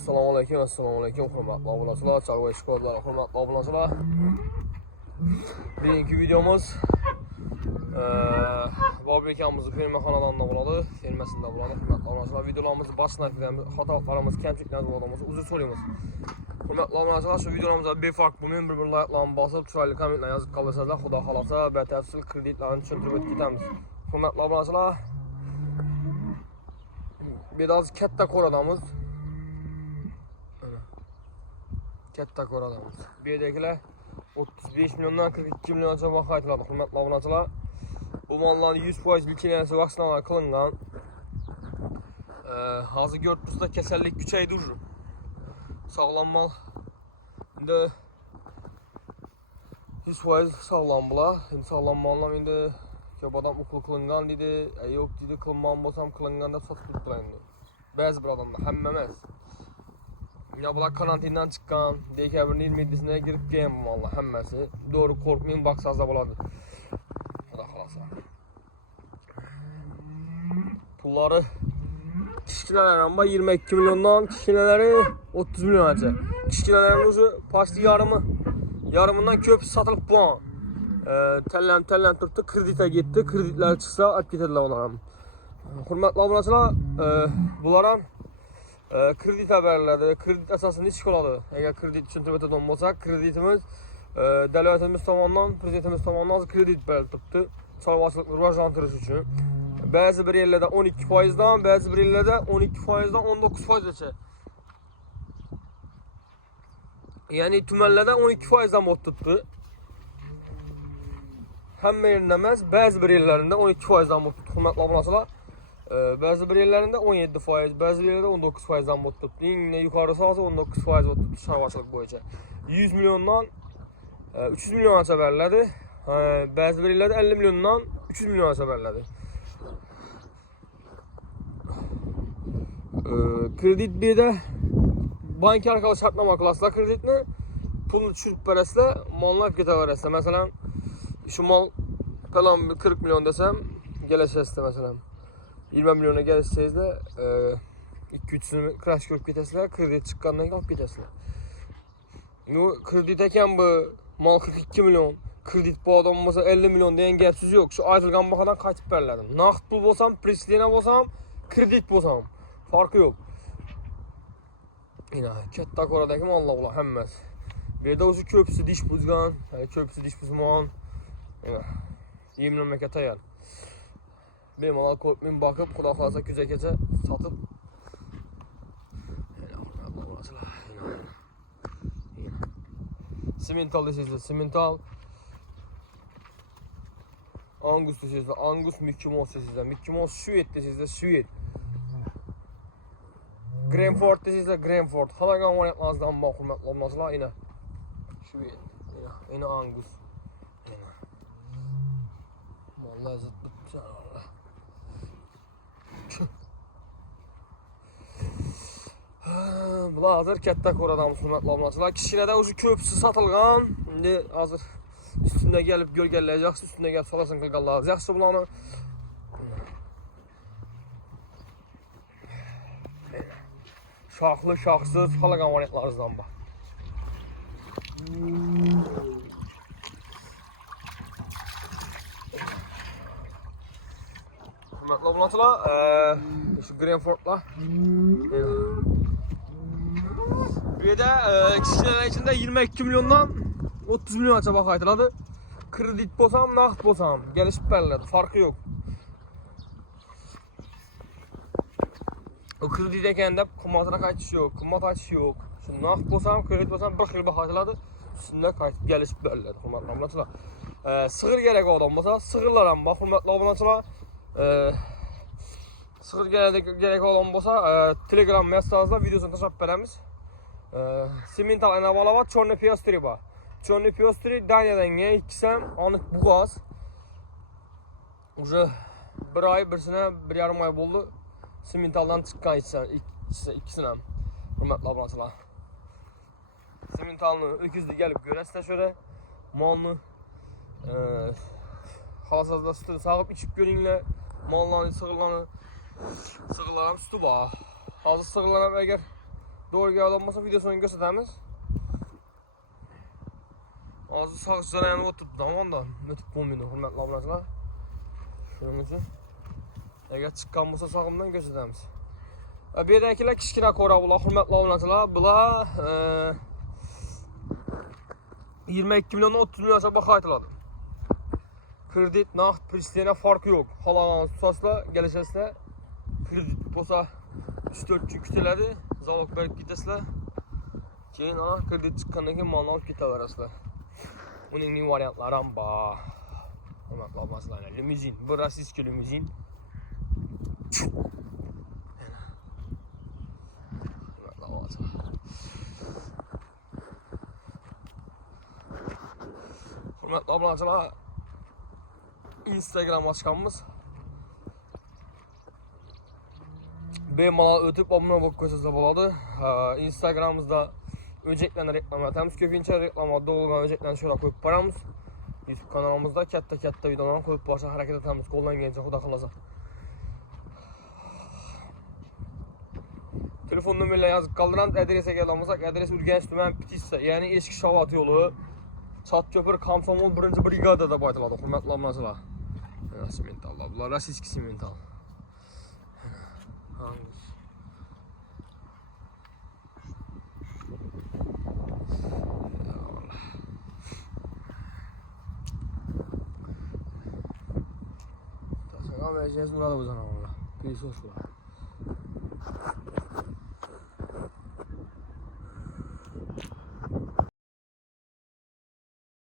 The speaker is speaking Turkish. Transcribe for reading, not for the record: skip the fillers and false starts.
Assalomu alaykum, hurmatli obunachilar, chorva ishqibozlari, hurmatli obunachilar. Bugungi videomuz fabrikamizning ferma xonadonida bo'ladi, fermasida bo'ladi. Hurmatli obunachilar, videolarimizni boshdan xatolarimiz, kamchiliklarimiz bo'lganimizni uzr so'raymiz. Hurmatli obunachilar, shu videolarimizni befarq bo'lmang, bir like'larni bosib, chiroyli kommentlar yozib qolsangiz, xudo xolasa batafsil kreditlarni tushuntirib o'tib ketamiz. Hurmatli obunachilar, biraz katta ko'radamiz. Katta ko'radamiz. Bu yerdagilar 35 milyondan 42 milyongacha baho aytiladi. Hurmatli obunachilar, bu mollar 100% lisenziya vaksinalar qilingan. Hozir ko'rib turibsizlar, kasallik kuchaydi уже. Sog'lom mol. Endi 100% sog'lom bular. Endi sog'lom mollar endi ko'p odam uqul qilingan dedi, yo'q dedi, qilingan bo'lsam qilingan deb sotib turibdilar endi. Ba'zi bir odamlar, hamma emas. Ya bular karantindan chiqqan, dekabrning 27-sine girib kelgan bu mollar hammasi. Doğru qo'rqmang, baqsazda bo'ladi. Xudo xolasa. Pullari kichkinalar ham 22 milyondan, kichkinalari 30 milyongacha. Kichkinalaring o'zi pasti yarımından ko'p sotilib qo'ygan. Tanlanib turibdi, kreditga ketdi, kreditlar chiqsa olib ketadilar ular ham. Hurmatli obunachilar, bular ham kredit beriladi. Kredit asosida ish qiladi. Agar kredit tushuntirib o'tadigan bo'lsak, kreditimiz davlatimiz tomonidan, prezidentimiz tomonidan kredit berilibdi. Chorvachilikni rivojlantirish uchun. Ba'zi bir yerlarda 12% dan, ba'zi bir yerlarda 12% dan 19%gacha. Ya'ni tumanlarda 12% dan o'tibdi. Hamma yerinde emas, ba'zi bir yerlarida 12% dan o'tibdi. Hurmatli obunachilar, ba'zi bir yerlarida 17%, ba'zi yerlarda 19% dan o'tibdi. Eng yuqorisi hozir 19% o'tibdi chorvachilik bo'yicha. 100 milyondan 300 milyongacha beriladi. Ba'zi bir yerlarda 50 milyondan 300 milyongacha beriladi. Kredit berdi. Bank orqali shartnoma qilasizlar kreditni, pulni tushirib berasizlar, molni olib ketaverasizlar. Masalan, şu mal falan 40 milyon desem gelişesizde mesela 20 milyona gelişseyizde 2-3'sünü crash görüp gitesizler, kredi çıkkandan alıp gitesizler. Kredi eken bu mal 42 milyon, kredit bu adam olmasa 50 milyon diyen gerçsiz yok. Şu aytılgan bakadan kaçıp verirlerdim. Naqd pul bolsam, pristena bolsam, kredit bolsam farkı yok. Yine katta koradaki mallar ular hemmesi. Bir de o'zi köpüsü diş buzgan, köpüsü diş buzman. Yemin memleket ayar. Bemalol qo'rqmang, bakıp xudo xolasa kuzakacha sotib. Simental desizlar, simental. Angus desizlar, Angus, Mickey Mouse desizlar, Mickey Mouse Suet desizlar, Suet. Grenford desizlar, Grenford. Xalagan variantlardan bor, hurmatli obunachilar, ina. Suet, ina Angus. Lezzet bitti Allah. Bular hozir katta ko'radamiz, hurmatli obunachilar. Kichkinada o'zi ko'pisi sotilgan. Endi hozir ustunda kelib ko'rganlar yaxshi, ustunda kelib solasin qilganlar yaxshi bularni. Shoxli, shoxsiz qolagan variantlarimizdan bor. Hurmatli obunachilar, şu Grenfordlar. Bu yerda kichkinalar ichida 22 milyondan 30 milyongacha baho aytiladi. Kredit bo'lsam, naqd bo'lsam, kelishib beriladi, farqi yo'q. O kredit ekan deb qimmatini qaytish yo'q, qimmat aytish yo'q. Shu naqd bo'lsam, kredit bo'lsam bir xil baho aytiladi, shunda qaytib kelishib beriladi, hurmatli obunachilar. Sig'ir kerak odam bo'lsa, sig'irlar ham bor, hurmatli obunachilar. Sig'ir gerek olan bo'lsa, Telegram mesajda videosini tashlab beramiz. Simental anabola va chorniy piostri bor. Chorniy piostri Daniyadan kelgan, ikkisam aniq bug'oz. Уже bir oy, birsini 1,5 oy bo'ldi. Simentaldan chiqqan ikkisini ham. Hurmatli obunachilar. Simentalni o'kizdi kelib ko'rasizlar shora. Molni xolasizlar sutini sog'ib ichib ko'ringlar. Mollarni, sig'irlarni, sig'irlar ham suti bor. Hozir sig'irlar ham agar Doğru geldi olmasa videosunu gösteremiz. Ağzı sağ sırayanı oturttu tamam da ötüp bulmayın hürmetli abiler. Şunun için. Eğer çıkan olsa sağımdan gösteremiz. Bir yerdekiler kichkina ko'ra bular hurmatli obunachilar. Bular 22 milyon 30 milyoncha baho aytiladi. Kredit, naqd, pristena farqi yo'q. Xalaqangiz tutasizlar, kelishasizlar. Kredit bo'lsa 3-4 kun kutiladi, zalog berib ketasizlar. Keyin ana kredit chiqqandan keyin molni olib ketaverasizlar. Uning variantlari ham bor. Hurmatli obunachilar, limuzin, bir rossiyskiy limuzin. Hurmatli obunachilar, Instagram ochganmiz. Bemalol o'tib obuna bo'lib ko'rsangiz bo'ladi. Instagramimizda o'jaklarni reklama etamiz. Ko'pincha reklamada bo'lgan o'jaklarni shura qo'yib boramiz. YouTube kanalimizda katta videolarni qo'yib borishga harakat etamiz. Qo'ldan kelgancha xudo xolasa. Telefon nomerlarini yozib qoldiramiz. Adresiga kelamiz. Adres Urganch tuman Pitissa, ya'ni Eski Shovot yo'li. Chatko'pir Komsomol 1-brigada deb aytiladi. Hurmatli obunachilar. Simental. Bular rossiyskiy simental. Ama ben şimdi burada uzanamam. Bir sos var.